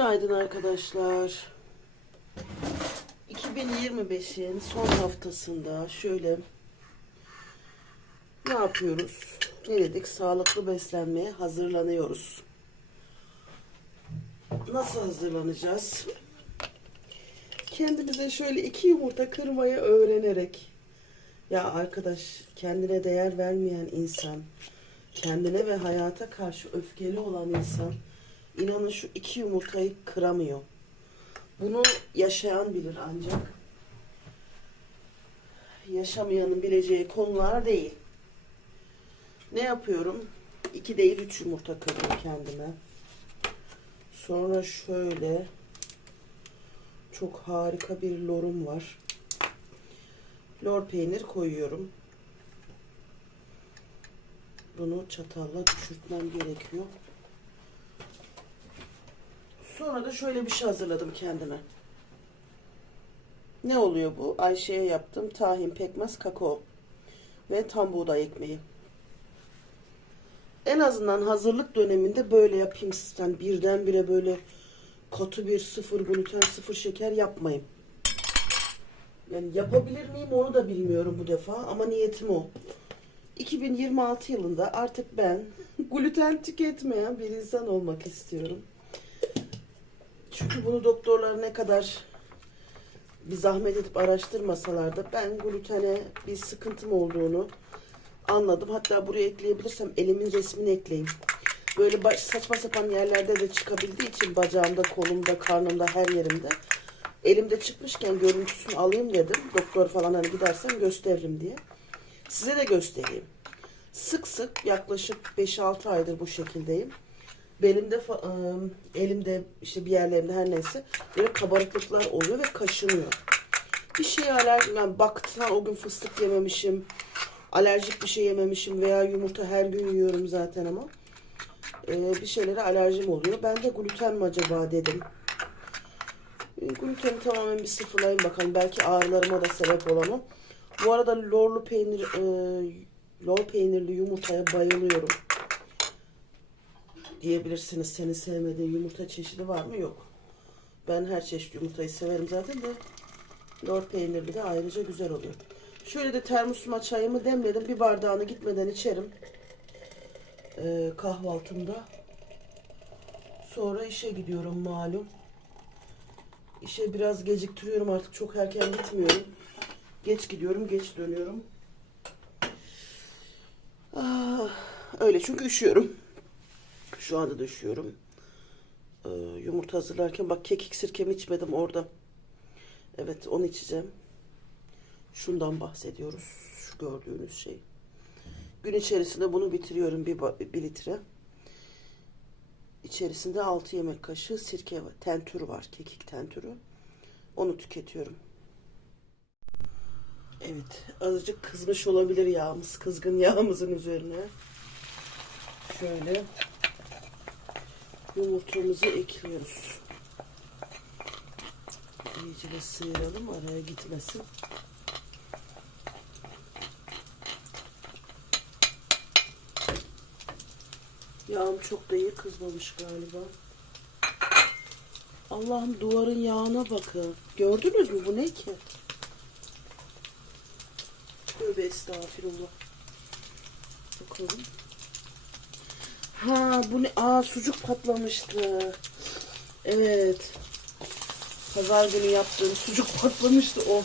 Günaydın arkadaşlar. 2025'in son haftasında şöyle ne yapıyoruz? Ne dedik? Sağlıklı beslenmeye hazırlanıyoruz. Nasıl hazırlanacağız? Kendimize şöyle iki yumurta kırmayı öğrenerek ya arkadaş kendine değer vermeyen insan, kendine ve hayata karşı öfkeli olan insan inanın şu iki yumurtayı kıramıyor. Bunu yaşayan bilir ancak. Yaşamayanın bileceği konular değil. Ne yapıyorum? İki değil üç yumurta kırıyorum kendime. Sonra şöyle çok harika bir lorum var. Lor peynir koyuyorum. Bunu çatalla düşürtmem gerekiyor. Sonra da şöyle bir şey hazırladım kendime. Ne oluyor bu? Ayşe'ye yaptım tahin, pekmez, kakao ve tam buğday ekmeği. En azından hazırlık döneminde böyle yapayım sistem. Birdenbire böyle katı bir sıfır gluten, sıfır şeker yapmayayım. Yani yapabilir miyim onu da bilmiyorum bu defa ama niyetim o. 2026 yılında artık ben gluten tüketmeyen bir insan olmak istiyorum. Çünkü bunu doktorlar ne kadar bir zahmet edip araştırmasalar da ben glutene bir sıkıntım olduğunu anladım. Hatta buraya ekleyebilirsem elimin resmini ekleyeyim. Böyle saçma sapan yerlerde de çıkabildiği için bacağımda, kolumda, karnımda, her yerimde. Elimde çıkmışken görüntüsünü alayım dedim. Doktor falan hani gidersem gösteririm diye. Size de göstereyim. Sık sık yaklaşık 5-6 aydır bu şekildeyim. Belimde, ıı, elimde işte bir yerlerimde her neyse böyle kabarıklıklar oluyor ve kaşınıyor. Bir şeye alerjim yani baktım o gün fıstık yememişim. Alerjik bir şey yememişim veya yumurta her gün yiyorum zaten ama. Bir şeylere alerjim oluyor. Ben de gluten mi acaba dedim. Gluteni tamamen bir sıfırlayayım bakalım. Belki ağrılarıma da sebep olamam. Bu arada lorlu peynir, e, lor peynirli yumurtaya bayılıyorum diyebilirsiniz. Senin sevmediğin yumurta çeşidi var mı? Yok. Ben her çeşit yumurtayı severim zaten de. Lor peynirli de ayrıca güzel oluyor. Şöyle de termosuma çayımı demledim. Bir bardağını gitmeden içerim. Ee, kahvaltımda. Sonra işe gidiyorum malum. İşe biraz geciktiriyorum artık. Çok erken gitmiyorum. Geç gidiyorum, geç dönüyorum. Ah, öyle çünkü üşüyorum. Şu anda da üşüyorum. Ee, yumurta hazırlarken bak kekik sirkemi içmedim orada. Evet onu içeceğim. Şundan bahsediyoruz. Şu gördüğünüz şey. Gün içerisinde bunu bitiriyorum bir, bir litre. İçerisinde 6 yemek kaşığı sirke var. Var. Kekik tentürü. Onu tüketiyorum. Evet. Azıcık kızmış olabilir yağımız. Kızgın yağımızın üzerine. Şöyle yumurtamızı ekliyoruz. İyice de sıyıralım araya gitmesin. Yağım çok da iyi kızmamış galiba. Allah'ım duvarın yağına bakın. Gördünüz mü bu ne ki? Tövbe estağfirullah. Bakalım. Ha bu ne? Aa sucuk patlamıştı. Evet. Pazar günü yaptığım sucuk patlamıştı o.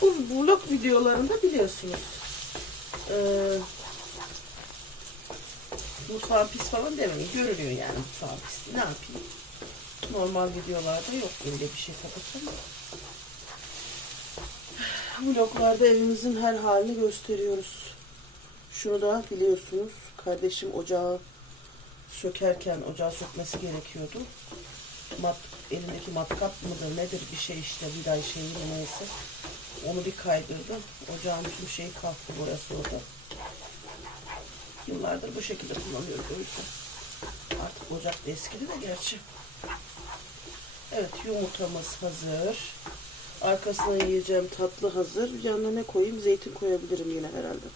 Bu vlog videolarında biliyorsunuz. Ee, mutfağın pis falan demeyin. Görünüyor yani mutfağın pis. Ne yapayım? Normal videolarda yok öyle bir şey tabii. Vloglarda evimizin her halini gösteriyoruz. Şunu da biliyorsunuz kardeşim ocağı sökerken ocağı sökmesi gerekiyordu. Mat, elindeki matkap mıdır nedir bir şey işte viday şeyi mi neyse. Onu bir kaydırdı. Ocağın tüm şeyi kalktı burası orada. Yıllardır bu şekilde kullanıyoruz o. Artık ocak da eskidi de gerçi. Evet yumurtamız hazır. Arkasına yiyeceğim tatlı hazır. Yanına ne koyayım? Zeytin koyabilirim yine herhalde.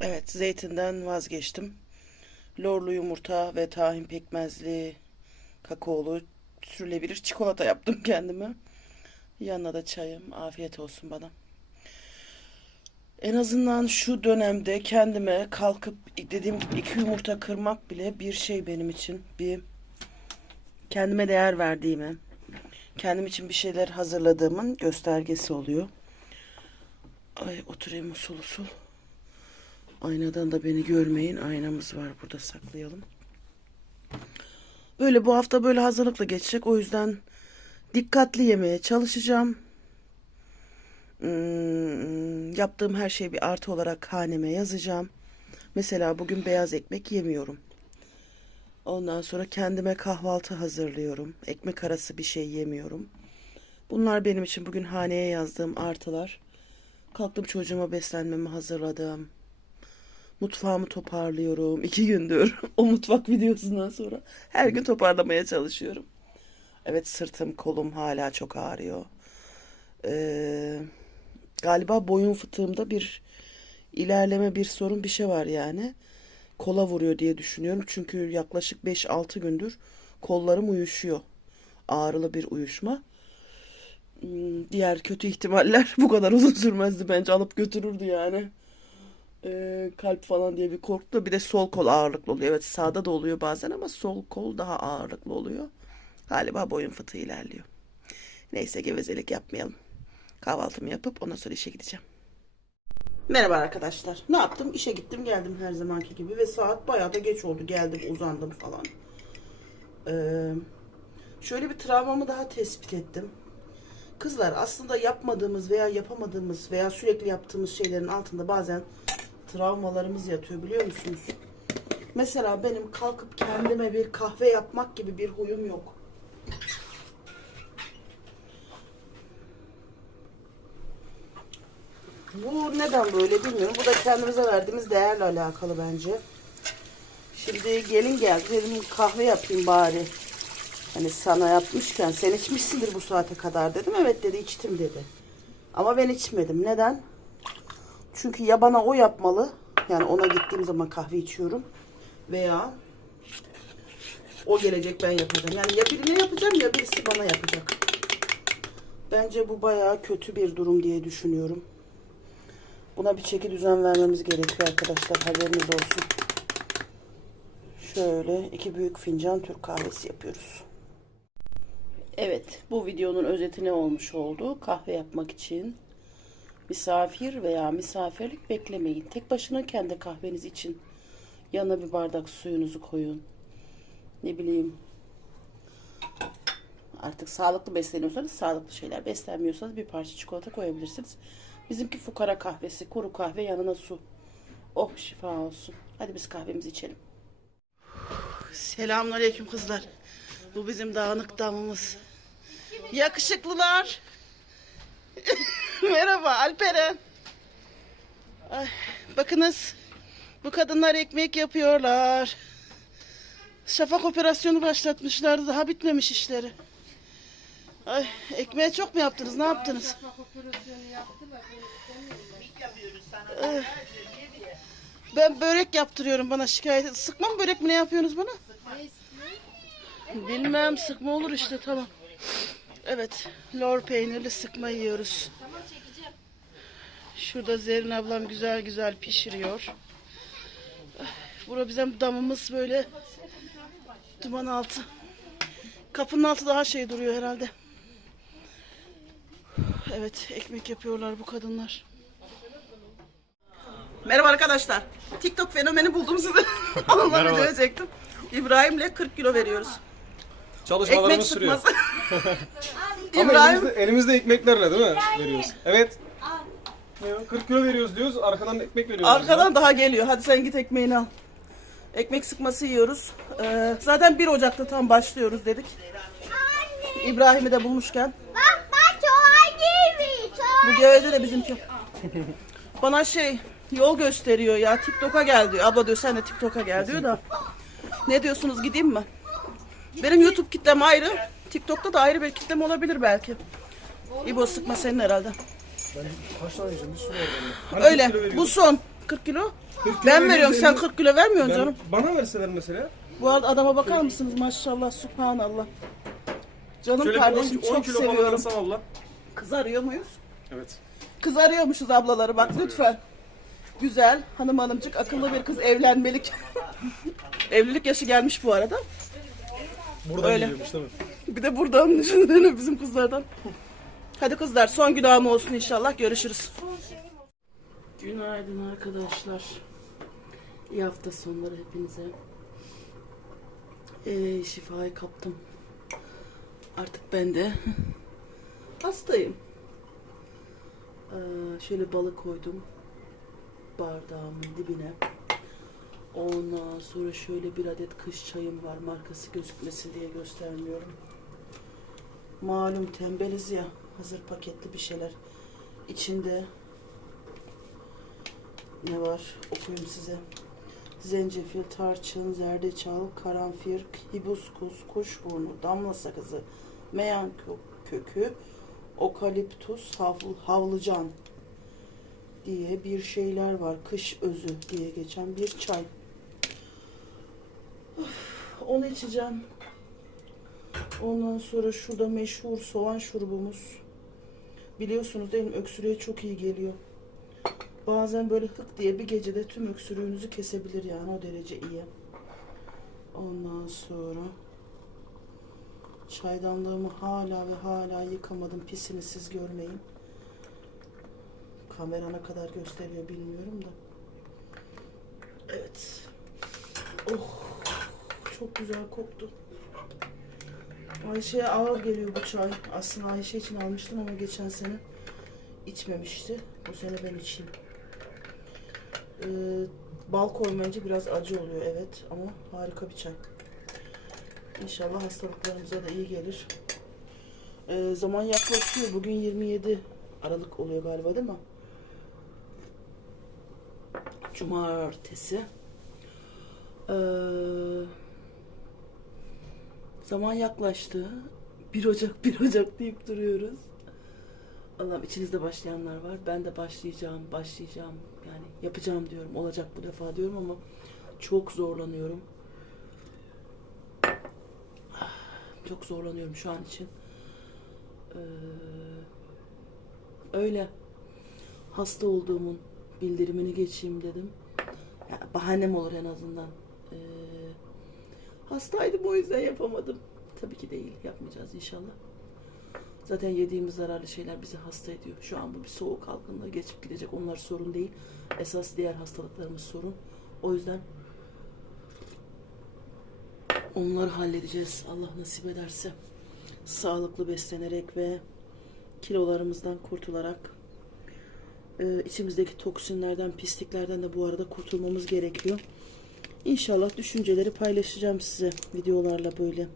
Evet zeytinden vazgeçtim. lorlu yumurta ve tahin pekmezli kakaolu sürülebilir çikolata yaptım kendime. Yanına da çayım. Afiyet olsun bana. En azından şu dönemde kendime kalkıp dediğim gibi iki yumurta kırmak bile bir şey benim için. Bir kendime değer verdiğimi, kendim için bir şeyler hazırladığımın göstergesi oluyor. Ay oturayım usul usul. Aynadan da beni görmeyin. Aynamız var burada saklayalım. Böyle bu hafta böyle hazırlıkla geçecek. O yüzden dikkatli yemeye çalışacağım. Hmm, yaptığım her şeyi bir artı olarak haneme yazacağım. Mesela bugün beyaz ekmek yemiyorum. Ondan sonra kendime kahvaltı hazırlıyorum. Ekmek arası bir şey yemiyorum. Bunlar benim için bugün haneye yazdığım artılar. Kalktım çocuğuma beslenmemi hazırladım. Mutfağımı toparlıyorum. İki gündür o mutfak videosundan sonra her gün toparlamaya çalışıyorum. Evet sırtım kolum hala çok ağrıyor. Ee, galiba boyun fıtığımda bir ilerleme bir sorun bir şey var yani. Kola vuruyor diye düşünüyorum. Çünkü yaklaşık 5-6 gündür kollarım uyuşuyor. Ağrılı bir uyuşma. Hmm, Diğer kötü ihtimaller bu kadar uzun sürmezdi bence alıp götürürdü yani. Ee, kalp falan diye bir korktu. Bir de sol kol ağırlıklı oluyor. Evet sağda da oluyor bazen ama sol kol daha ağırlıklı oluyor. Galiba boyun fıtığı ilerliyor. Neyse gevezelik yapmayalım. Kahvaltımı yapıp ondan sonra işe gideceğim. Merhaba arkadaşlar. Ne yaptım? İşe gittim geldim her zamanki gibi ve saat bayağı da geç oldu. Geldim uzandım falan. Ee, şöyle bir travmamı daha tespit ettim. Kızlar aslında yapmadığımız veya yapamadığımız veya sürekli yaptığımız şeylerin altında bazen travmalarımız yatıyor biliyor musunuz? Mesela benim kalkıp kendime bir kahve yapmak gibi bir huyum yok. Bu neden böyle bilmiyorum. Bu da kendimize verdiğimiz değerle alakalı bence. Şimdi gelin geldi. Dedim kahve yapayım bari. Hani sana yapmışken sen içmişsindir bu saate kadar dedim. Evet dedi içtim dedi. Ama ben içmedim. Neden? Çünkü ya bana o yapmalı. Yani ona gittiğim zaman kahve içiyorum. Veya o gelecek ben yapacağım. Yani ya birine yapacağım ya birisi bana yapacak. Bence bu bayağı kötü bir durum diye düşünüyorum. Buna bir çeki düzen vermemiz gerekiyor arkadaşlar. Haberiniz olsun. Şöyle iki büyük fincan Türk kahvesi yapıyoruz. Evet, bu videonun özeti ne olmuş oldu? Kahve yapmak için misafir veya misafirlik beklemeyin. Tek başına kendi kahveniz için yanına bir bardak suyunuzu koyun. Ne bileyim artık sağlıklı besleniyorsanız sağlıklı şeyler beslenmiyorsanız bir parça çikolata koyabilirsiniz. Bizimki fukara kahvesi, kuru kahve yanına su. Oh şifa olsun. Hadi biz kahvemizi içelim. Selamünaleyküm kızlar. Bu bizim dağınık damımız. Yakışıklılar. Merhaba Alperen. Ay, bakınız bu kadınlar ekmek yapıyorlar. Şafak operasyonu başlatmışlardı. Daha bitmemiş işleri. Ay, ekmeği çok mu yaptınız? Ne yaptınız? Eh, Ben börek yaptırıyorum bana şikayet et. Sıkma mı börek mi ne yapıyorsunuz bana? Bilmem sıkma olur işte tamam. Evet lor peynirli sıkma yiyoruz. Şurada Zerrin ablam güzel güzel pişiriyor. Bura bizim damımız böyle duman altı. Kapının altı daha şey duruyor herhalde. Evet ekmek yapıyorlar bu kadınlar. Merhaba arkadaşlar. TikTok fenomeni buldum sizi. Onunla video çektim. İbrahim'le 40 kilo veriyoruz. Ekmek Çalışmalarımız sürüyor. sıkması. Ama İbrahim elimizde, elimizde ekmeklerle değil mi veriyoruz? Evet. Ne o? 40 kilo veriyoruz diyoruz. Arkadan ekmek veriyoruz. arkadan daha geliyor. Hadi sen git ekmeğini al. Ekmek sıkması yiyoruz. Ee, zaten 1 Ocak'ta tam başlıyoruz dedik. İbrahim'i de bulmuşken. Bak bak çoğal gibi. Çoğal. Bu geveze de bizimki. Bana şey yol gösteriyor ya. TikTok'a gel diyor. Abla diyor sen de TikTok'a gel diyor da. Ne diyorsunuz gideyim mi? Benim YouTube kitlem ayrı. TikTok'ta da ayrı bir kitlem olabilir belki. İbo sıkma senin herhalde. Kaç tane yiyeceğim? Bir sürü var bende. Hani 40 kilo Öyle. Bu son. 40 kilo. 40 kilo Ben veriyorum sen elli- 40 kilo vermiyorsun Ben- canım. bana verseler mesela. Bu arada adama bakar mısınız maşallah subhanallah. Canım Şöyle bir kardeşim 10, 10 çok kilo falan seviyorum. alsam abla. Kızarıyor muyuz? Evet. Kızarıyormuşuz ablaları bak lütfen. Güzel hanım hanımcık akıllı bir kız evlenmelik. Evlilik yaşı gelmiş bu arada. Buradan Öyle. geliyormuş değil mi? Bir de buradan düşünün bizim kızlardan. Hadi kızlar son günahım olsun inşallah görüşürüz. Günaydın arkadaşlar. İyi hafta sonları hepinize. Ee, şifayı kaptım. Artık ben de hastayım. Ee, şöyle balık koydum bardağımın dibine. Ondan sonra şöyle bir adet kış çayım var. Markası gözükmesin diye göstermiyorum. Malum tembeliz ya. Hazır paketli bir şeyler. İçinde ne var? Okuyayım size. Zencefil, tarçın, zerdeçal, karanfil, hibiskus, kuşburnu, damla sakızı, meyan kö- kökü, okaliptus, havl- havlıcan diye bir şeyler var. Kış özü diye geçen bir çay. Onu içeceğim. Ondan sonra şurada meşhur soğan şurubumuz. Biliyorsunuz değil mi? Öksürüğe çok iyi geliyor. Bazen böyle hık diye bir gecede tüm öksürüğünüzü kesebilir yani o derece iyi. Ondan sonra çaydanlığımı hala ve hala yıkamadım. Pisini siz görmeyin. Kamera ne kadar gösteriyor bilmiyorum da. Evet. Oh. Çok güzel koktu. Ayşe'ye ağır geliyor bu çay. Aslında Ayşe için almıştım ama geçen sene içmemişti. Bu sene ben içeyim. Ee, bal koymayınca biraz acı oluyor evet ama harika bir çay. İnşallah hastalıklarımıza da iyi gelir. Ee, zaman yaklaşıyor. Bugün 27 Aralık oluyor galiba değil mi? Cumartesi. Ee, zaman yaklaştı. 1 Ocak 1 Ocak deyip duruyoruz. Allah'ım içinizde başlayanlar var. Ben de başlayacağım, başlayacağım. Yani yapacağım diyorum. Olacak bu defa diyorum ama çok zorlanıyorum. Çok zorlanıyorum şu an için. Ee, öyle. Hasta olduğumun bildirimini geçeyim dedim. Ya, bahanem olur en azından. Ee, hastaydım o yüzden yapamadım. Tabii ki değil. Yapmayacağız inşallah. Zaten yediğimiz zararlı şeyler bizi hasta ediyor. Şu an bu bir soğuk algınlığı geçip gidecek. Onlar sorun değil. Esas diğer hastalıklarımız sorun. O yüzden onları halledeceğiz. Allah nasip ederse. Sağlıklı beslenerek ve kilolarımızdan kurtularak e, içimizdeki toksinlerden, pisliklerden de bu arada kurtulmamız gerekiyor. İnşallah düşünceleri paylaşacağım size videolarla böyle.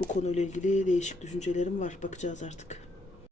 Bu konuyla ilgili değişik düşüncelerim var. Bakacağız artık.